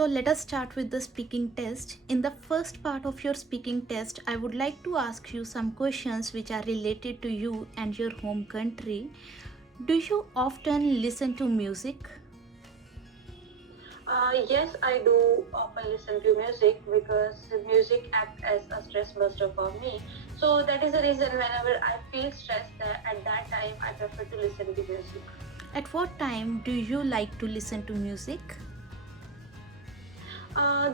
So let us start with the speaking test. In the first part of your speaking test, I would like to ask you some questions which are related to you and your home country. Do you often listen to music? Yes, I do often listen to music because music acts as a stress buster for me. So that is the reason whenever I feel stressed, at that time I prefer to listen to music. At what time do you like to listen to music?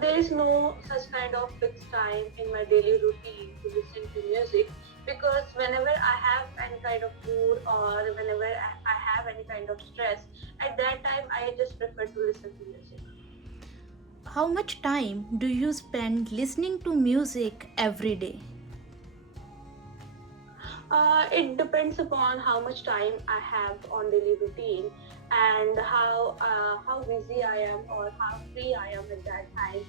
There is no such kind of fixed time in my daily routine to listen to music because whenever I have any kind of mood or whenever I have any kind of stress, at that time I just prefer to listen to music. How much time do you spend listening to music every day? It depends upon how much time I have on daily routine and how busy I am or how free I am at that time.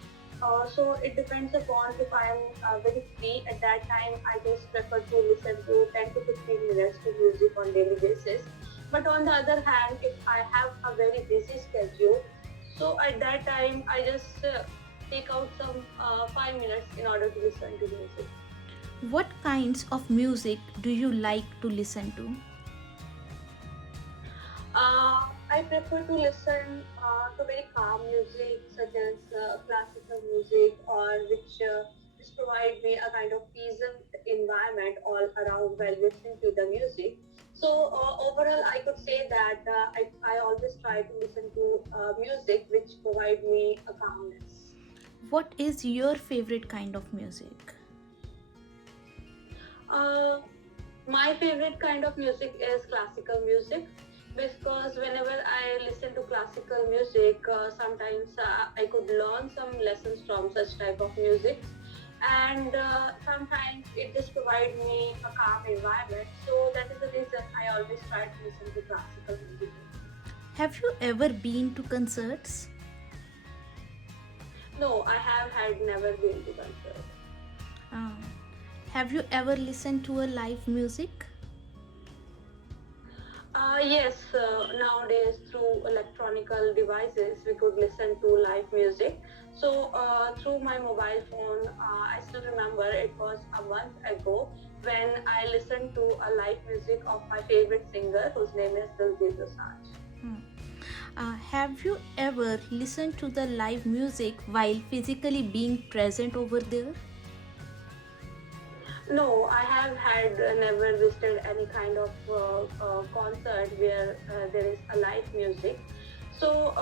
So it depends upon if I am very free at that time. I just prefer to listen to 10 to 15 minutes to music on daily basis. But on the other hand, if I have a very busy schedule, so at that time I just take out some 5 minutes in order to listen to music. What kinds of music do you like to listen to? I prefer to listen to very calm music, such as classical music, or which provide me a kind of pleasant environment all around while listening to the music. So overall, I could say that I always try to listen to music which provide me a calmness. What is your favorite kind of music? Uh, My favorite kind of music is classical music because whenever I listen to classical music, sometimes I could learn some lessons from such type of music, and sometimes it just provide me a calm environment. So that is the reason I always try to listen to classical music. Have you ever been to concerts? No, I have had never been to concert. Uh, have you ever listened to a live music? Yes, nowadays through electronical devices we could listen to live music. So through my mobile phone, I still remember it was a month ago when I listened to a live music of my favorite singer whose name is Diljit Dosanjh. Hmm. Have you ever listened to the live music while physically being present over there? No, I have had never visited any kind of concert where there is a live music. So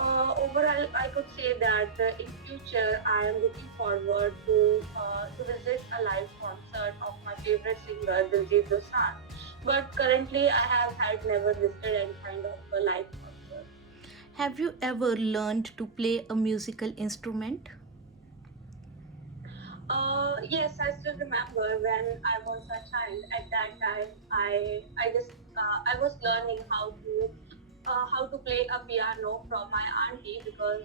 overall, I could say that in future I am looking forward to visit a live concert of my favorite singer Diljit Dosanjh. But currently, I have had never visited any kind of a live concert. Have you ever learned to play a musical instrument? Yes, I still remember when I was a child. At that time, I was learning how to play a piano from my auntie because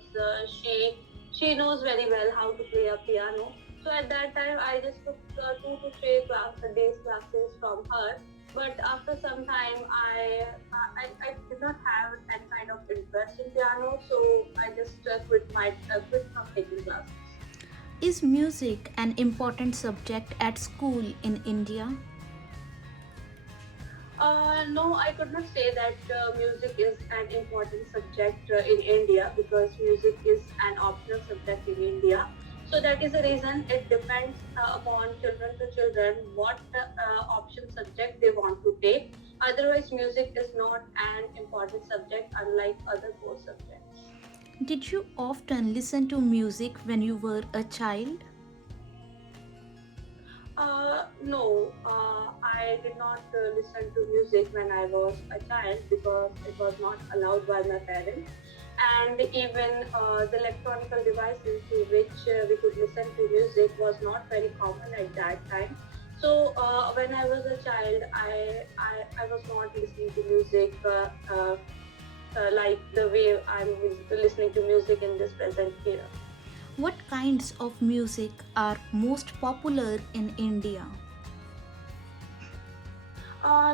she knows very well how to play a piano. So at that time, I just took 2 to 3 days classes from her. But after some time, I did not have any kind of interest in piano, so I just quit from taking classes. Is music an important subject at school in India? No, I could not say that music is an important subject in India because music is an optional subject in India. So that is the reason it depends upon children to children what option subject they want to take. Otherwise, music is not an important subject unlike other core subjects. Did you often listen to music when you were a child? No, I did not listen to music when I was a child because it was not allowed by my parents. And even the electronical devices through which we could listen to music was not very common at that time. So when I was a child, I was not listening to music like the way listening to music in this present era. What kinds of music are most popular in India?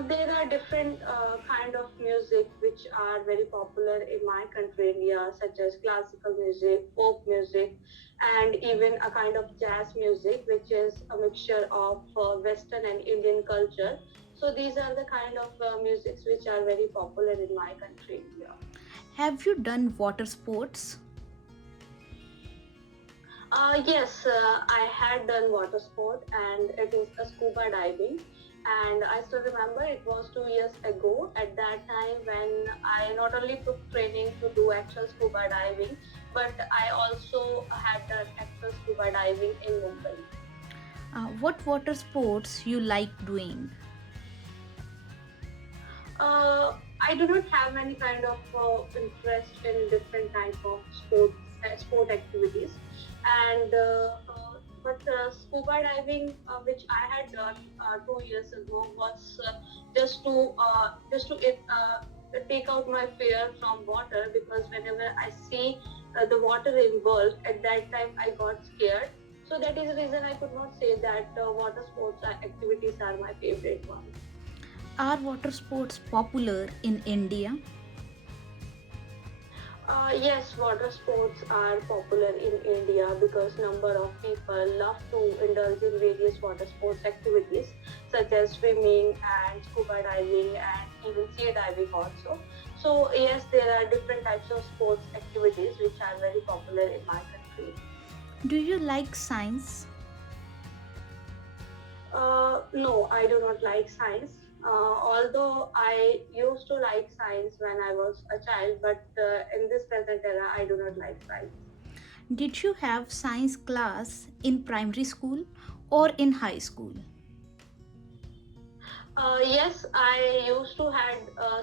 There are different kind of music which which are very popular in my country, India, such as classical music, folk music, and even a kind of jazz music, which is a mixture of Western and Indian culture. So these are the kind of musics which are very popular in my country, India. Have you done water sports? Yes, I had done water sport and it is a scuba diving. And I still remember it was 2 years ago at that time when I not only took training to do actual scuba diving, but I also had done actual scuba diving in Mumbai. What water sports you like doing? I do not have any kind of interest in different type of sport activities, and scuba diving, which I had done 2 years ago, was just to take out my fear from water because whenever I see the water involved, at that time I got scared. So that is the reason I could not say that water sports activities are my favorite one. Are water sports popular in India? Yes, water sports are popular in India because number of people love to indulge in various water sports activities such as swimming and scuba diving and even sea diving also. So yes, there are different types of sports activities which are very popular in my country. Do you like science? No, I do not like science. Although I used to like science when I was a child, but in this present era, I do not like science. Did you have science class in primary school or in high school? Yes, I used to had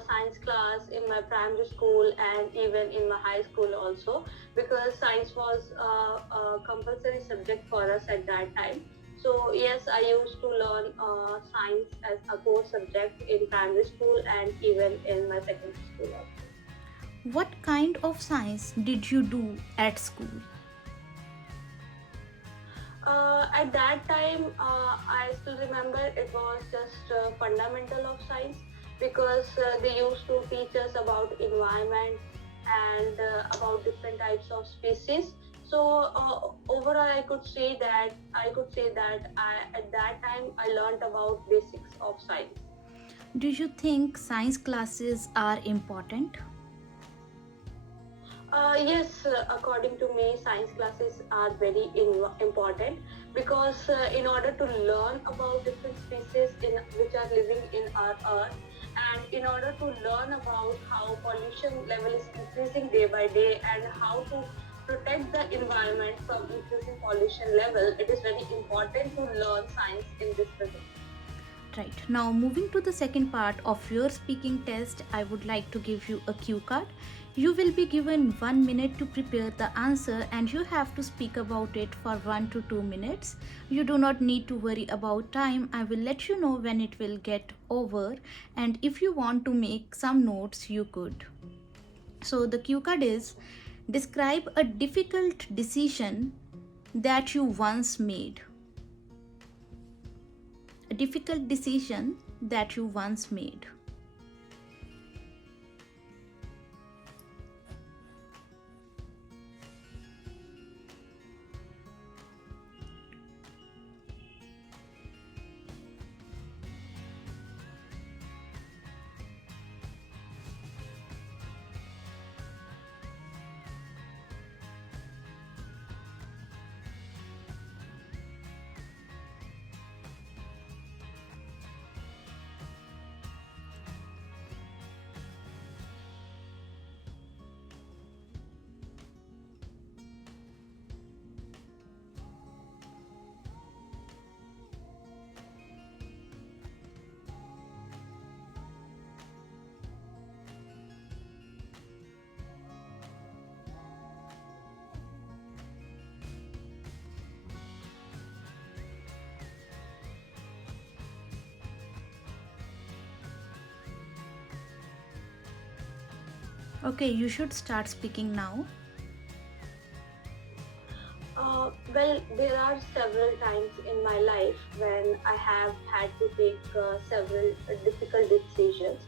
science class in my primary school and even in my high school also because science was a compulsory subject for us at that time. So yes, I used to learn science as a core subject in primary school and even in my secondary school also. What kind of science did you do at school? At that time, I still remember it was just fundamental of science because they used to teach us about environment and about different types of species. So overall, I could say that at that time I learned about basics of science. Do you think science classes are important? Yes, according to me, science classes are very important because in order to learn about different species which are living in our earth, and in order to learn about how pollution level is increasing day by day and how to protect the environment from increasing pollution level, it is very important to learn science in this present. Right. Now, moving to the second part of your speaking test, I would like to give you a cue card. You will be given 1 minute to prepare the answer, and you have to speak about it for 1 to 2 minutes. You do not need to worry about time. I will let you know when it will get over, and if you want to make some notes, you could. So, the cue card is describe a difficult decision that you once made. A difficult decision that you once made. Okay, you should start speaking now. Well, there are several times in my life when I have had to take several difficult decisions.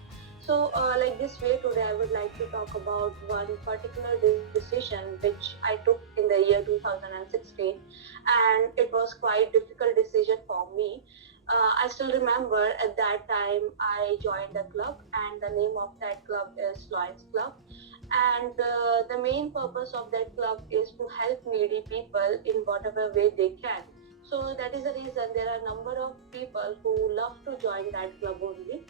Like this way, today I would like to talk about one particular decision which I took in the year 2016, and it was quite difficult decision for me. I still remember at that time I joined a club, and the name of that club is Lions Club. And the main purpose of that club is to help needy people in whatever way they can. So that is the reason there are a number of people who love to join that club only.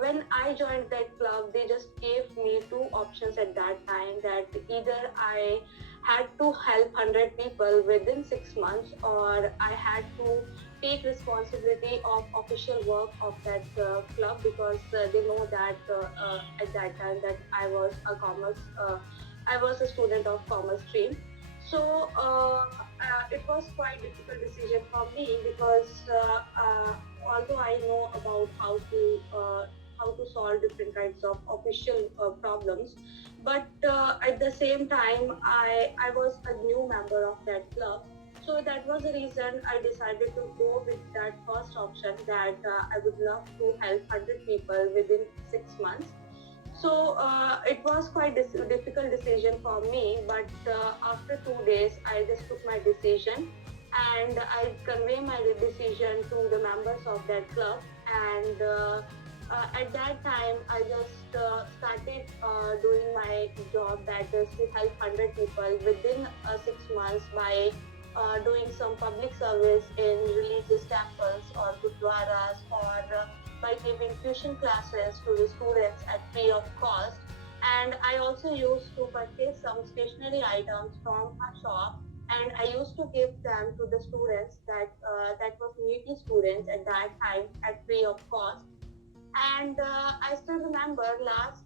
When I joined that club, they just gave me two options at that time, that either I had to help 100 people within 6 months, or I had to take responsibility of official work of that club, because they know that at that time that I was a student of commerce stream. It was quite difficult decision for me, because although I know about how to solve different kinds of official problems, but at the same time, I was a new member of that club. So that was the reason I decided to go with that first option, that I would love to help 100 people within 6 months. It was quite difficult decision for me, but after 2 days, I just took my decision, and I convey my decision to the members of that club. And at that time, I just started doing my job, that is to help 100 people within 6 months by doing some public service in religious temples or gurdwaras, or by giving tuition classes to the students at free of cost. And I also used to purchase some stationery items from a shop, and I used to give them to the students that was needy students at that time at free of cost. And I still remember at last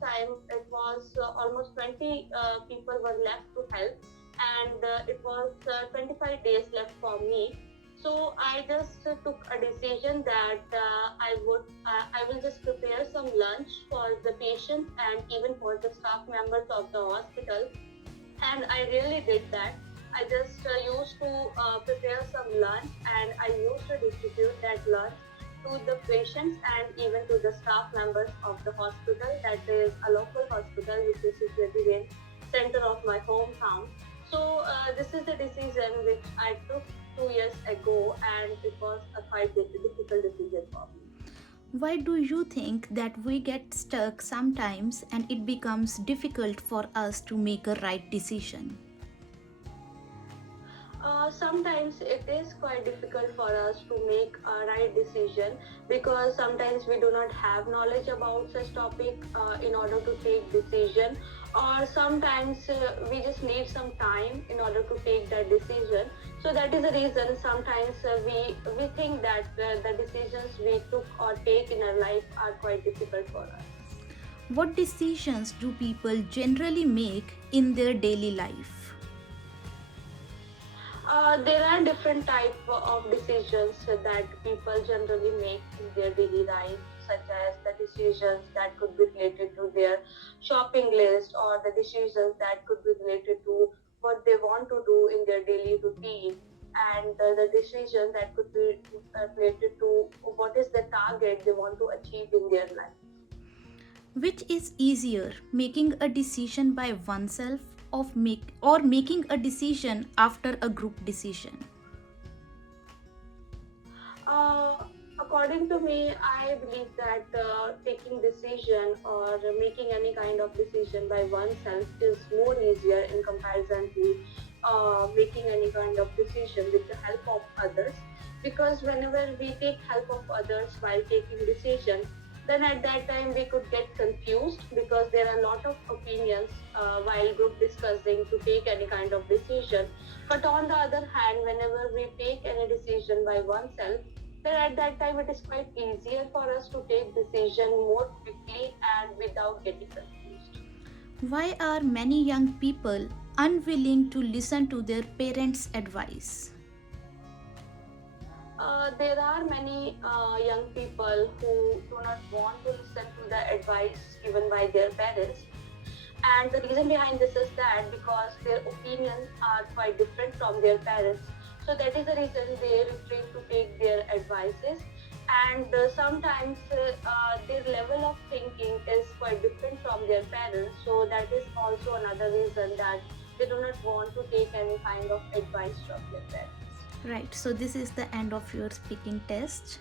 time it was almost 20 people were left to help, and it was 25 days left for me. So I just took a decision that I will just prepare some lunch for the patients and even for the staff members of the hospital. And I really did that. I just used to prepare some lunch, and I used to distribute that lunch to the patients and even to the staff members of the hospital, that is a local hospital which is situated in center of my hometown. This is the decision which I took 2 years ago, and it was a quite difficult decision for me. Why do you think that we get stuck sometimes and it becomes difficult for us to make a right decision? Sometimes it is quite difficult for us to make a right decision, because sometimes we do not have knowledge about such topic in order to take decision, or sometimes we just need some time in order to take that decision. So that is the reason sometimes we think that the decisions we took or take in our life are quite difficult for us. What decisions do people generally make in their daily life? There are different type of decisions that people generally make in their daily life, such as the decisions that could be related to their shopping list, or the decisions that could be related to what they want to do in their daily routine, and the decision that could be related to what is the target they want to achieve in their life. Which is easier, making a decision by oneself or making a decision after a group decision? Uh, According to me, I believe that taking decision or making any kind of decision by oneself is more easier in comparison to making any kind of decision with the help of others. Because whenever we take help of others while taking decision, then at that time we could get confused, because there are a lot of opinions while group discussing to take any kind of decision. But on the other hand, whenever we take any decision by oneself, then at that time it is quite easier for us to take decision more quickly and without getting confused. Why are many young people unwilling to listen to their parents' advice? There are many young people who do not want to listen to the advice given by their parents. And the reason behind this is that because their opinions are quite different from their parents. So that is the reason they refrain to take their advices. and sometimes their level of thinking is quite different from their parents, so that is also another reason that they do not want to take any kind of advice from their parents. Right, so this is the end of your speaking test.